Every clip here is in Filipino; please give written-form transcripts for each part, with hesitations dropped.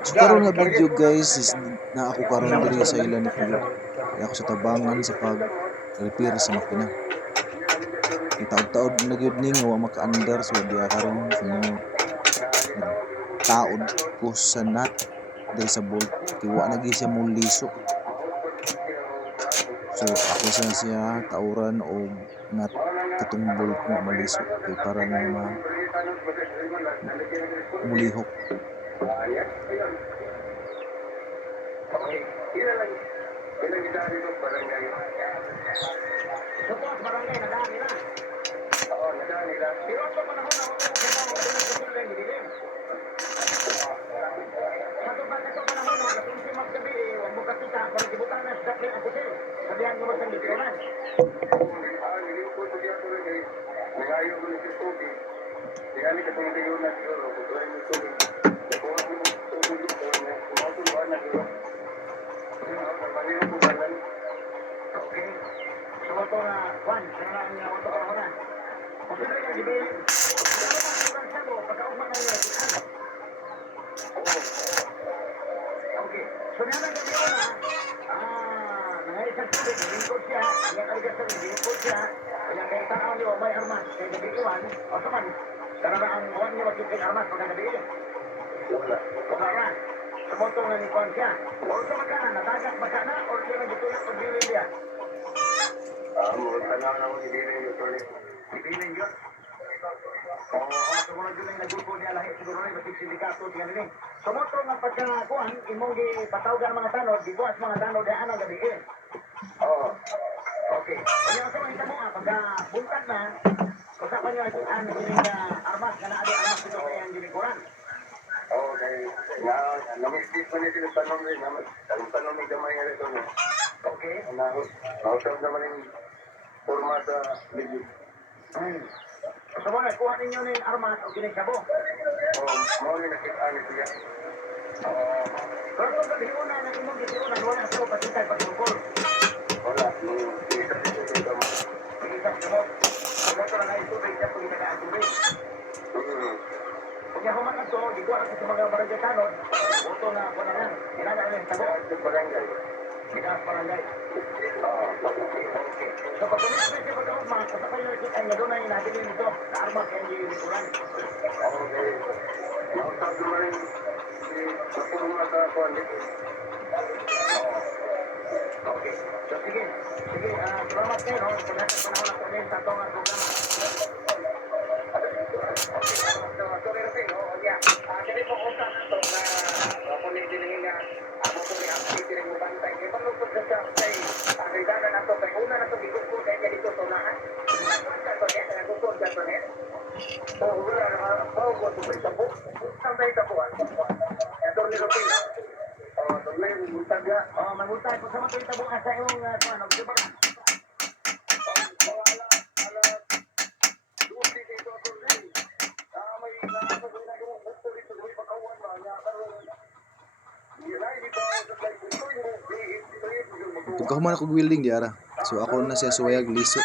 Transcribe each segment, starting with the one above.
So karon nga video guys is na ako karon diri sa ila ni Kuya. Kaya ako sa tabangan sa pag repair sa makina. Itaod-taod na gyud ning wa maka-andar so diya karon mo taod ko sa nut diri sa bolt kay wa na gyud siya mo liso. So ako siya tauran og nut katong bolt nga maliso kay para nga mulihok. Okay, ilan lang. Ilan kita dito barangay. Support barangay na dami na. Oo, nadami na. Pero sa panahon na ako kita mo din sa sulay ni Dilim. Sa panahon na ako si magsabi wag mo kasita para gibutan na sa plate ako sir. Sabihan mo sa likuran. Hindi ko to diya tuloy kay nangayo ko ni Tubig. Di ani ka tong diyon na siguro ko tuloy mo tubig. Ko ako mo tubig ko na ko na siguro. Okay. So ito na, Juan, sana nga ito ka muna. Okay na yan, diba? Ano ba ang kurang sabo? Pagkaugman na yun, okay. So nga lang gabi na, nangyari sa tubig, nilingkod siya, ang kaligas sa nilingkod siya, ang kaya tanaw niyo, may armas, kaya gabi iwan, o saman, karana ang buwan niyo magiging armas, pagkagabi yun. Wala na. Sumoto nga ni Juan siya. O sa magkana, natagak magkana, o siya nagitulak o bilin niya? Murag tanang na akong ibilin yun, Tony. Ibilin yun? Oo, sumunod yun yung nagrupo niya lahi. Siguro rin, masig sindikato, siya nila. Sumoto nga pagkakuhan, imong gipatawgan mga tanod, gibuas mga tanod, ay ano gabiin? Oo. Okay. Kaya sa mga mo, pagka buntag na, usapan nyo ang armas, na naadi armas dito sa iyang ginikuran. Okay. Namistis pa niya sila tanong rin. Ang tanong ni Gamay nga rin. Okay. Nausap naman yung forma sa video. So mga, kuha ninyo na yung armas o kinisabo? Oo, mga nakita ni siya. Pero kung gabi una na imong gisiunan, wala sa patitay pagmungkol? Wala. Isap ito mo. Isap ito mo. Kung ito na itubig, siya kung itagaan tubig. Kaya human ito, di ko alam sa mga barangay tanod, buto na ako na yan. Ilala na yung tabo. Barangay. Ikaas barangay. Okay. So pag tumisip siya pagkaugma, kasapay nyo ikita niya doon na inabilin nito na armas kaya hindi yung likuran. Okay. Nausap naman rin si Pagpurunga sa Kuwandi. Okay. So sige. Sige, salamat kayo. Sa lahat ng panahon ako din sa itong programa. Sorry na sa'yo, yeah. Kasi po kung saan ito na kunin din nga ako po may update rin mo bantay. Kaya malupot sa siya kay akindagan na ito. Kaya una na ito, bigod po kaya niya dito ito na. Nagkuhan ka ito niya, nagkuhan ka ito niya. So, wala na, ko ito may tabo. Saan tayo tabuan? Ito ni Rupina. Ito may multag ya. May multag. Kung saan tayo tabuan sa iyong ano, di ba? Pagkahuman ako welding di ara. So ako na siya suwayag liso.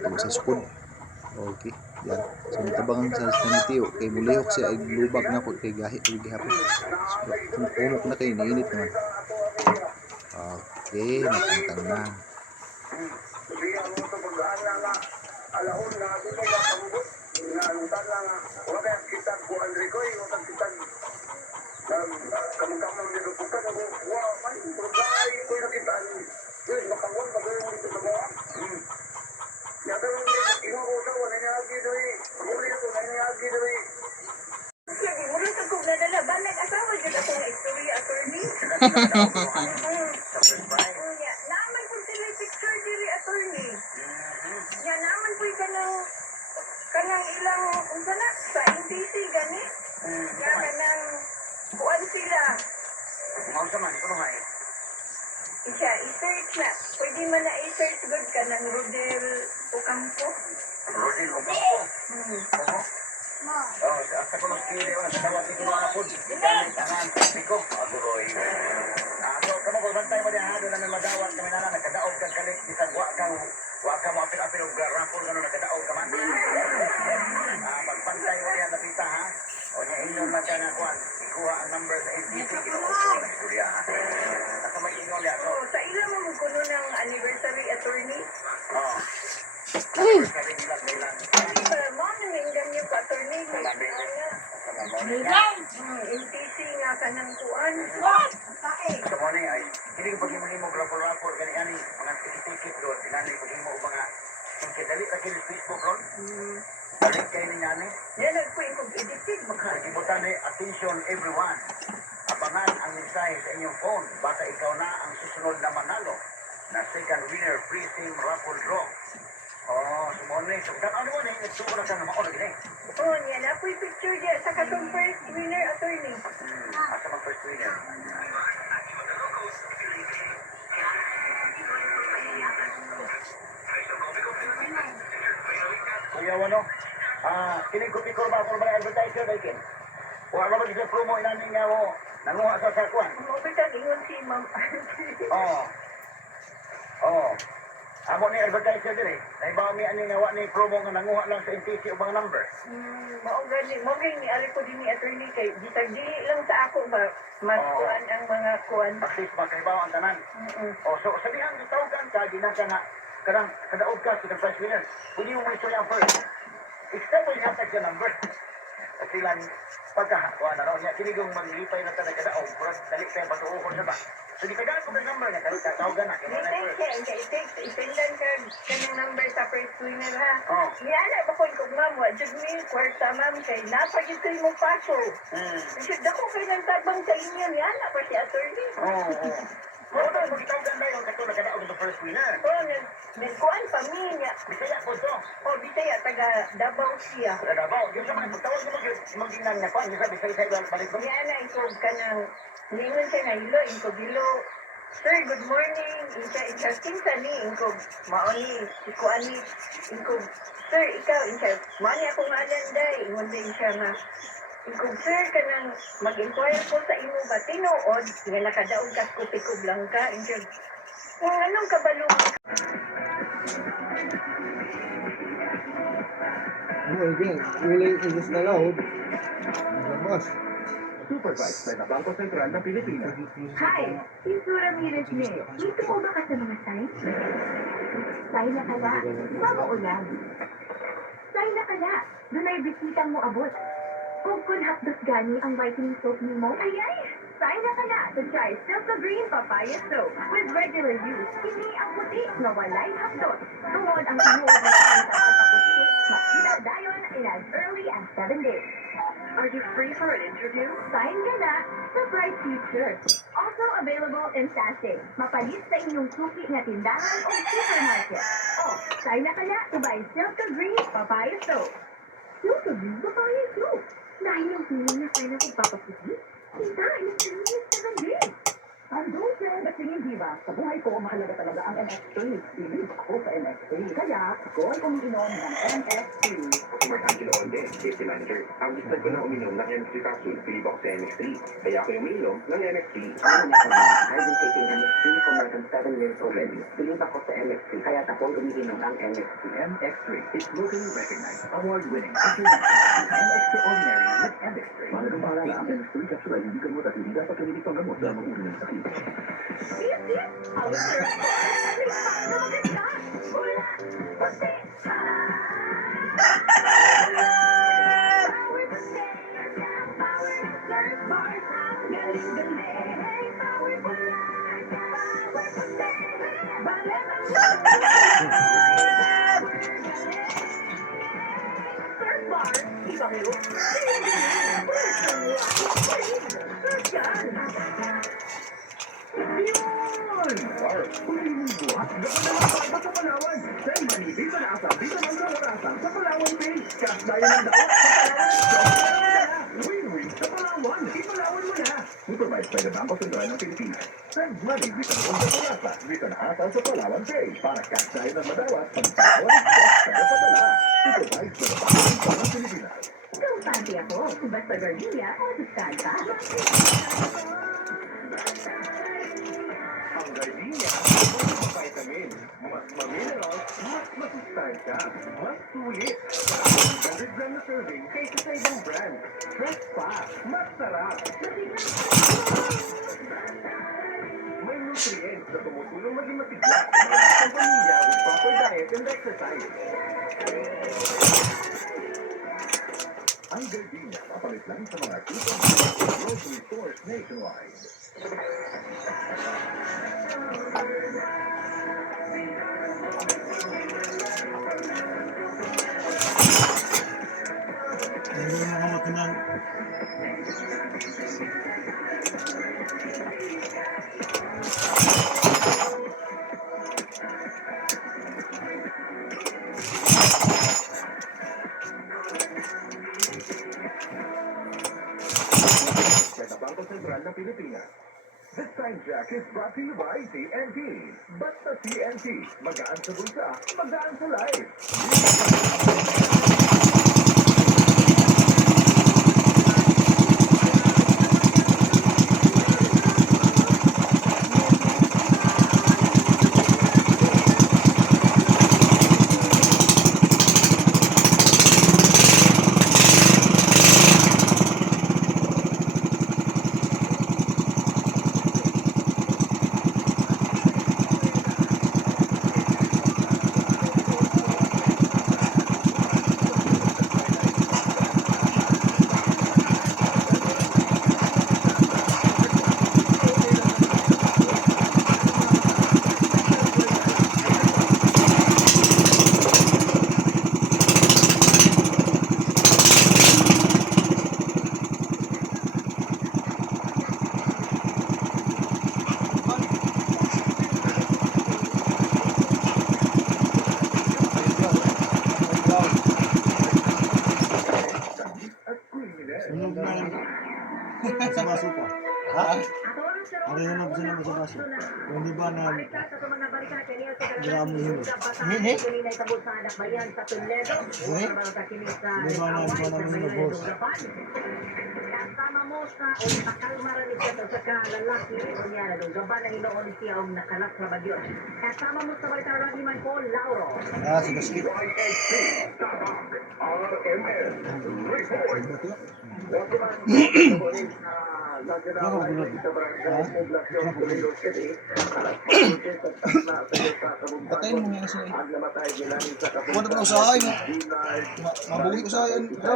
Ako sa sukod. Okay. Yan. So natabangan sa sanitiyo kay bulihok siya ay lubag na ko kay gahi kay gihapon. So kumok na kay niinit naman. Okay, nakantang na. Alaon na dito ba pagubot na lutan lang wala kita ko Andre ko yung tagkitan kamang-kamang dito po ka wow man pagay ko yung nakita yun makawal pa kayo dito sa mga ya pero ino ko daw na niagi doy muli ko na niagi doy lagi muli sa kung nadala balik asawa dito akong istorya attorney naman kung sila picture diri attorney ya naman po kanang ilang unsana sa NTC gani ya kanang kuan sila mao sa man kuno hay isa i-search na pwede man na i-search good kanang Rodel Ocampo sa kuno kini wala sa dawat ko na pod tangan ko agoy so kamo ko bantay pa diha do na may madawat kami na nakadaog kag kalit bisag wa ka mo apil og rapor gano nakadaog ka man pagpantay mo diha napita ha o nya ingon man siya na kuan, ikuha ang number sa NTC, ginawa na istorya. At may ingon niya, so, Sa ila mo kuno ng anniversary attorney. oh, anniversary nila kailan. Di ba mo nang ingam niyo ka attorney kay Sabi, ana. sa morning niya. NTC nga kanang kuan. Sa morning ay, hindi ko pag-himo rapor-rapor, gani-ani, mga tikit-tikit doon, inani pag-himo mga, kung kadali ka kini Facebook ron, balik kayo niya ni, Yan nagpuin kong edited maka. Ibutan ni attention everyone. Abangan ang mensahe sa inyong phone. Baka ikaw na ang susunod na manalo na second winner free sim raffle draw. Oh, sumone. So, ano mo na, nagsuko na siya na maono gini. Oh, yan na po'y picture niya sa katong first winner attorney. Asa mang first winner? Kuya Wano, kinig ko pikor ba for my advertiser ba ikin? Wa ba mag promo inani nga mo nanguha sa sakwan. Mo bitan ingon si Ma'am. Oo. Oo. Amo ni advertiser dire. Naibaw mi ani nga wa ni promo nga nanguha lang sa NTC o mga number. Mao gani mo kay ni ari ko dinhi attorney kay bisag dili lang sa ako ba mas Oo. kuan ang mga kuan. At least makaibaw ang tanan. O so sabihan gitawagan ka ginaka na kadang kadaog ka sa prize winner. Pwede mo istorya first. Except po yung hatag sa number. At sila pagkahakuha na raw niya. Kinigong maglipay na talaga daog. Kurang dalik tayo patuukon siya ba? So di kagalan ko may number niya. Tawagan na. Kaya na Ni-text first. siya, i-text, isendan ka kanyang number sa first winner ha. Oo. Niana ba ko kung ma'am, wa jud mi kwarta ma'am kay napagid ko imong paso. Kasi dako kay nang tabang sa inyo niana pa si attorney. Oo. Oo, magtawagan na yung katulad kadaog sa first winner. Oh, nagkuan pa mi niya. Bisaya po ito. Oh, bisaya taga Davao siya. Sa Davao. Yung sa mga pagtawag mo mag-inang niya pa. Yung sabi sa balik ko. Niana ikaw ka nang ningon siya nga hilo, ikaw hilo. Sir, good morning. Insa kinsa ni ikaw maoni ikuan ni ikaw. Sir, ikaw insa mani ako nga day. Ingon din siya nga ikaw sir ka nang mag-inquire ko sa imo ba tinuod nga nakadaog ka kupikog lang ka insa anong kabalo Again, willing to just allow. Labas. Supervised by the Bangko Sentral ng Pilipinas. Hi, Isu Ramirez ni. Dito mo ba ka sa mga signs? Sign na kala. Bago ulan. Sign na kala. Doon ay bisitang mo abot. Kung kun hapdos gani ang whitening soap ni mo, ayay! Sign na kala to try Silka Green Papaya Soap with regular use. Hindi ang puti na walay hapdos. Tungod ang tinuod na sign sa pagpaputi, makita dayon in as early as 7 days. Are you free for an interview? Sign ka na sa Bright Future. Also available in sachet. Mapalit sa inyong suki na tindahan o supermarket. O, sign na ka na to buy Silka Green Papaya Soap. Silka Green Papaya Soap. Dahil yung feeling na sign ako papaputi, kita yung feeling 7 days. Ando siya, ba't di ba? Sa buhay ko, mahalaga talaga ang MX3. Believe ako sa MX3. Kaya, ako ay umiinom ng MX3. Smart Angelo Onde, safety manager. Ang gusto ko na uminom ng MX3 capsule, believe ako sa MX3. Kaya ako uminom ng MX3. Ano niya ko ba? I've been taking MX3 for more than 7 years already. Believe ako sa MX3. Kaya ako ay umiinom ng MX3. MX3 is locally recognized, award-winning, international, and extraordinary with MX3. Mahalagang paalala, ang MX3 capsule ay hindi gamot at hindi dapat gamitin pang gamot sa mga unang sakit. Our search bar, may pang na maganda. Wala, puti. Power puti. Power search bar. Galing-galing. Power pula. Power puti. Balat ang search bar. Ibang look. Search yan. Wow! Uli mong buhat. Gawin na lang ba sa Palawan? Sa Imani, dito na asam, dito na sa Warasan, sa Palawan Pay. Cash tayo ng daot sa Palawan. Win-win sa Palawan. Ipalawan mo na. Supervised by the Bangko Sentral ng Pilipinas. Send money with an Onda Palawan. With an asal sa Palawan Pay. Para cash tayo ng madawat. Pagpapawal sa taga-padala. Supervised by the Bangko Sentral ng Pilipinas. Kampante ako. Basta gardenia o diskanta. Ang gardenia, matamis, mas ma-mineral, mas masustansya, mas sulit. 100 gram na serving kaysa sa ibang brand. Fresh pa, mas sarap. May nutrients na tumutulong maging matigla sa pamilya with proper diet and exercise. Ang Gardenia, papalit lang sa mga grocery stores nationwide. Hindi na nakawatunan. Sa Bangko Sentral ng Pilipinas. This time Jack is brought to you by TNT. Basta TNT, magaan sa bulsa, magaan sa life. Sunog na yun. Sa baso pa. Ha? Ano yun ang sunog sa baso? Kung di ba na gramo yun? Hindi? Di ba na namin na boss? Kasama mo sa o nakakalmara ni siya sa kalalaki o niya nung gaban na hinoon siya ang nakalak sa bagyo. Kasama mo sa balita Rodney Man Paul Lauro. Ah, sa basket. Patayin mo nga sila. Kung ano pa usahay mo. Mabuhi usahay. Bro.